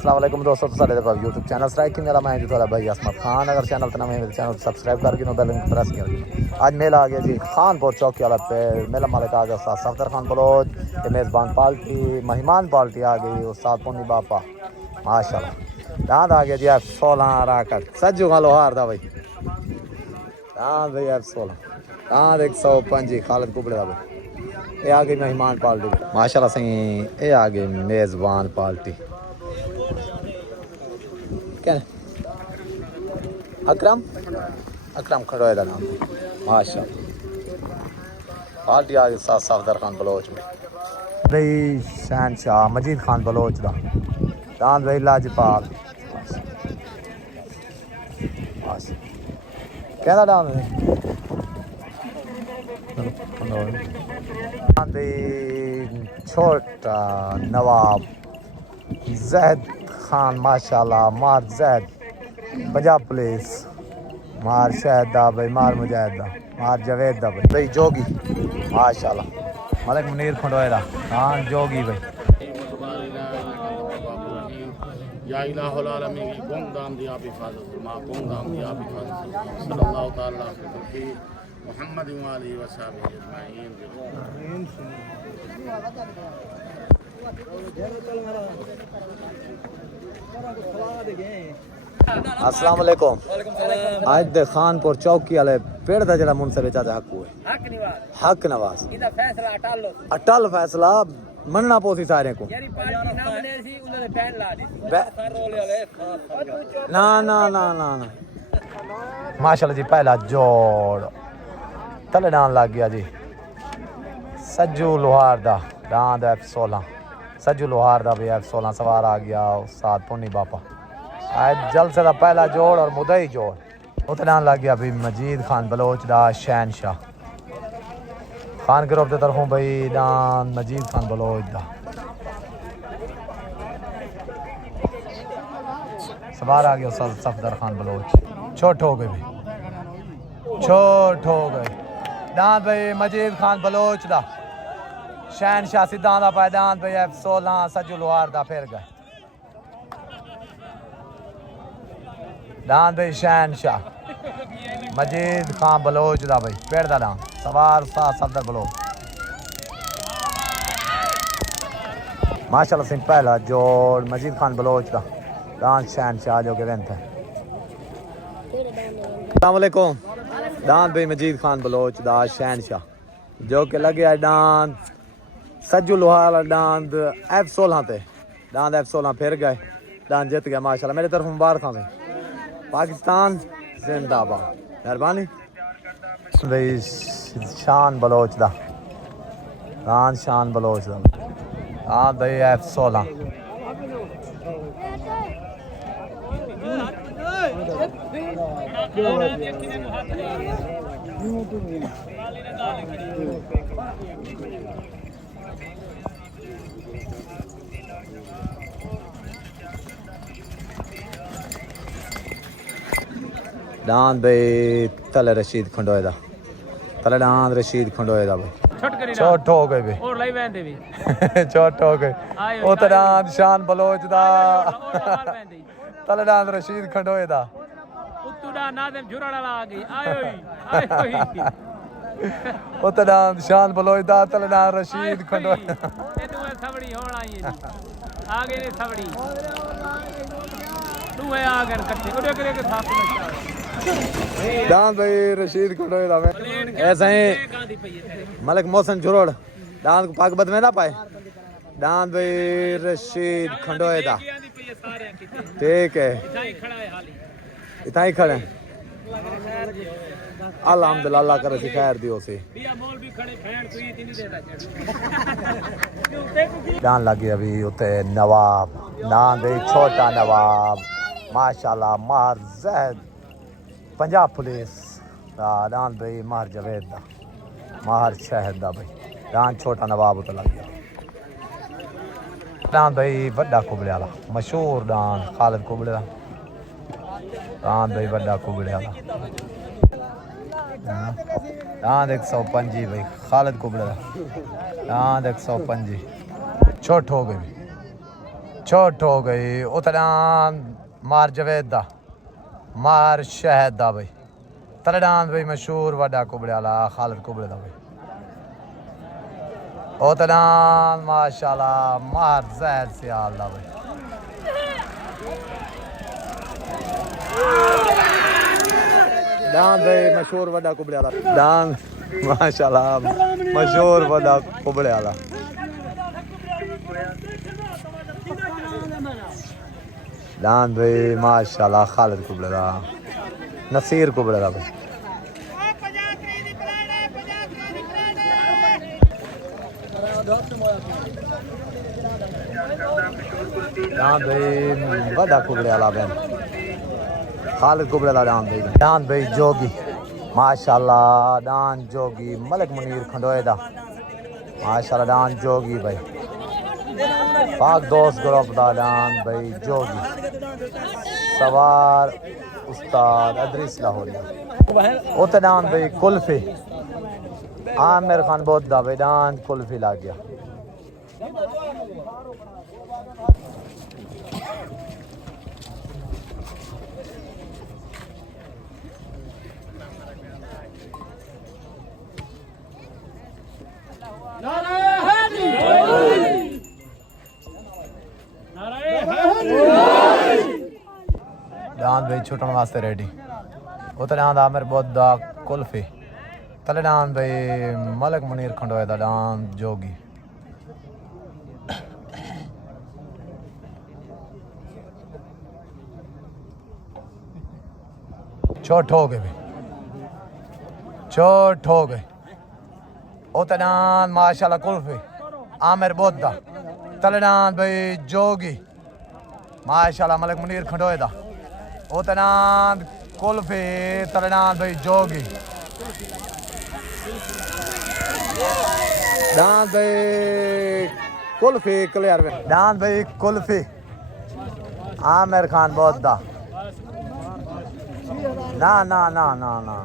अस्सलाम वालेकुम दोस्तों, तो सारे देखो यूट्यूब चैनल स्ट्राइक की मेरा मैं जो थोड़ा भाई असमत खान। अगर चैनल तना मेरे चैनल सब्सक्राइब करके नो बेल आइकन प्रेस कर। आज मेला आ गया जी खानपुर चौकी वाला पे। मेला मालिक आ गया उस्ताद सफदर खान बलोच। ये मेज़बान पार्टी मेहमान पार्टी आ गई उस्ताद पुन्नी बापा माशाल्लाह। दांत आ गया जी आप 16 राकट सज्जू वालो हार था भाई। दांत भाई आप 16 दांत 105 खालिद कुबड़े था भाई। ये आ गई मेहमान पार्टी माशाल्लाह सही। ये आ गई मेज़बान पार्टी क्या अकरम अकरम खड़ोए का नाम माशाल्लाह। पार्टी आ गई साथ सफदर खान बलोच में भाई शहनशाह मजीद खान बलोच दा दांत भाई लाजपाल कहना दांत भाई छोटा नवाब जैद खान माशाल्लाह मार जैद पंजाब पुलिस मार शहद दा भाई मार मुजाहिद दा मार जवेद दा भाई जोगी माशाल्लाह मलिक मुनीर खंडोए दा हाँ जोगी भाई। या इलाहुल आलमीन की गुमदाम दी आप हिफाजत फरमा, गुमदाम दी आप हिफाजत फरमा। सल्लल्लाहु तआला अलैहि मुहम्मद व आलिहि व सहाबिहि अजमाइन। अस्सलाम वालेकुम। आज दे खानपुर चौकी वाले पेड़ दा जड़ा मुनसिफ चाचा हक हुए हक नवाज इदा फैसला अटल फैसला मनना पोसी सारे को ना ना ना ना ना माशाल्लाह जी पहला जोड़ तले डान लग गया जी सज्जू लोहार दा डांद F16 सज्जू लोहार दा भी F16 सवार आ गया साथ पुन्नी बापा। आज जलसे दा पहला जोड़ और मुदई जोड़ उते डान लग गया भी मजीद खान बलोच दा शहनशाह खान ग्रुप की तरफों भाई डान मजीद खान बलोच दा सवार आ गया सफदर खान बलोच। छोट हो गए भाई छोट हो गए डांत भाई मजीद खान बलोच दा शहनशाह सिद्धां दा पैदान भाई F16 सज्जू लोहार दा फिर गए डांत भाई शहनशाह मजीद खान बलोच दा भाई पेड़ दा डांत सवार साथ सफदर बलोच माशाल्लाह सिंह पहला जोड़ मजीद खान बलोच दा डांत शहनशाह जो के वेंथ है। अस्सलाम वालेकुम। डांत भाई मजीद खान बलोच दा शहनशाह जो के लगे डांत सज्जू लोहार डांत F16 ते डांत F16 फिर गए डांत जीत गया माशाल्लाह। मेरी तरफ मुबारक भाई पाकिस्तान जिंदाबाद मेहरबानी भाई शान बलोच दा डांत शान बलोच दा डांत भाई F16 डांत भाई तले रशीद खंडोए दा तले डांत रशीद खंडोए दा भाई छोट हो गए भाई और लाई वैंदे भी छोट हो गए ओ तो डांत शान बलोच दा तले डांत रशीद खंडोए दा उत्तुडा नादम जुराड़ा आ गई आयोई ओ तो डांत शान बलोच दा तले डांत रशीद खंडोए ये तुम्हें सबड़ी होना आई आगे ने सबड़ी तू है आगर कट्टे उड़े करे के साथ में डांत भाई रशीद खंडोए दा में ऐसा ही मलिक मोहसन जुरोड़ डांत को पाक बद में ना पाए डांत भाई रशीद खंडोए दा ठीक है इतना ही खड़े अल्हम्दुलिल्लाह अल्लाह करे खैर दियो से डांत लगी अभी उते नवाब डांत भाई छोटा नवाब माशाल्लाह मार जैद पंजाब पुलिस डांत भाई मार जवेद दा मार शहद दा भाई डांत छोटा नवाब उते लग गया डांत भाई वड्डा कुबड़े वाला मशहूर डांत खालिद कुबड़े दा डांत भाई वड्डा कुबड़े वाला डांत 105 भाई खालिद कुबड़े दा डांत 105 छोट हो गए चोट हो गई उतरान मार जवेद दा मार शहद दा भाई तलडान भाई मशहूर वड्डा कुबड़े वाला खालिद कुबड़े दा भाई उतरान माशाल्लाह मार जहर सियाल दा भाई डांद भाई मशहूर वड्डा कुबड़े वाला डांद माशाल्लाह मशहूर वड्डा कुबड़े वाला डांद भाई माशाल्लाह खालिद कुबड़े दा नसीर कुबड़े दा भाई डांद भाई वड्डा कुबड़े वाला बहन खालिद कुबड़े दा डांद भाई जोगी माशाल्लाह डांद जोगी मलिक मुनीर खंडोए दा माशाल्लाह डांद जोगी भाई पाक दोस्त ग्रुप दा डांद भाई जोगी सवार उस्ताद अदरीस लाहौरी उते डांद भाई कुल्फी आमिर खान बहुत दा भाई डांद कुल्फी लग गया डांद भाई छुटन वास्ते रेडी उते डांद आमिर बहुत दा कुल्फी तले डांद भाई मलिक मुनीर खंडोए दा डांद जोगी चोट हो गई भाई चोट हो गई उते डांद माशाल्लाह कुल्फी आमिर बहुत दा तले डांद भाई जोगी माशाल्लाह मलिक मुनीर खंडोए दा उतनाद कुल्फी तलनाद भाई जोगी डांद भाई कुल्फी क्लियर में डांद भाई कुल्फी आमिर खान बहुत दा ना ना ना ना ना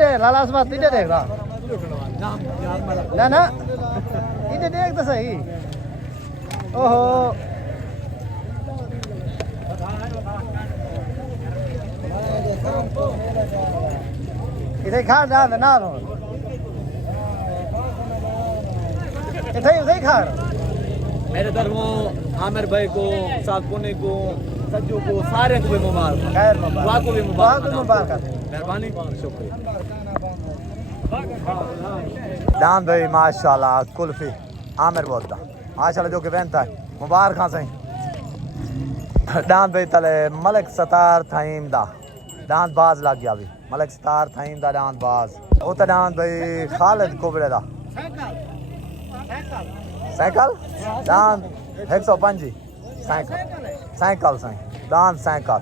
रे लालास बात नहीं देख रहा ना ना इधर देख तो सही ओहो इधर खा ना ना इधर खा मेरे तरफों आमिर भाई को साथ पुणे को सज्जू को सारे को भी मुबारक खैर वाह को भी मुबारक मेहरबानी शुक्रिया डांद भाई माशाल्लाह कुल्फी आमिर बहुत दा माशाल्लाह जो कि बनता है मुबारक खां सही डांद भाई तले मलिक सतार थईम दा डांद बाज लग गया अभी मलिक सतार थईम दा डांद बाज उते डांद भाई खालिद कुबड़े दा साइकिल डांद 105 साइकिल साइकिल साईं डांद साइकिल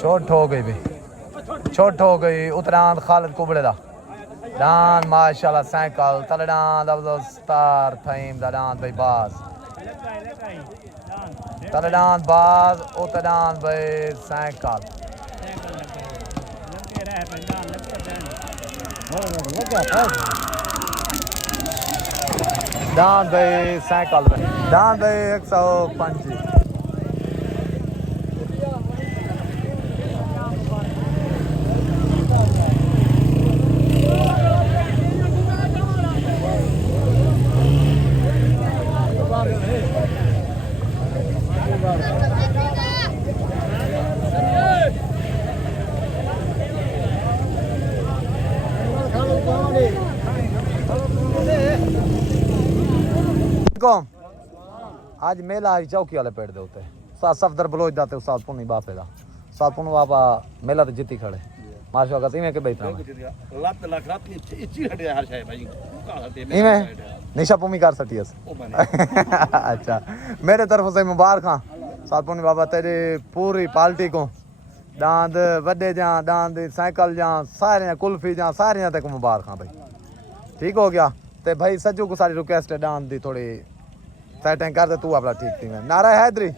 चोट हो गई भाई चोट हो गई उतरान खालिद कुबड़े दा डांद माशाल्लाह साइकिल तले डांद अब्दुल सतार थईम दा डांद भाई बाज तले डांद बाज उते डांद भाई साइकिल डांद भाई साइकिल डांद भाई 105 आज मेला आई चौकी वाले पेड़ दे उत्ते सफदर बलोच दा ते उस्ताद पुनी बापे दा उस्ताद पुनी बापा मेला ते जित्ती खड़े माशाल्लाह इवें के बैठा लत लख रात इची हटे हर शय भाई इवें निशा पुमी कर सटियस अच्छा मेरे तरफ से मुबारक हां उस्ताद पुनी बाबा तेरी पूरी पार्टी को डांद वड्डे जा डांद साइकिल जा सारे कुल्फी जा सारे तक मुबारक हां भाई ठीक हो गया ते भाई सज्जू को सारी रिक्वेस्ट है डांद दी थोड़ी सेटिंग कर दे तू अपना ठीक थी मैं नारा हैदरी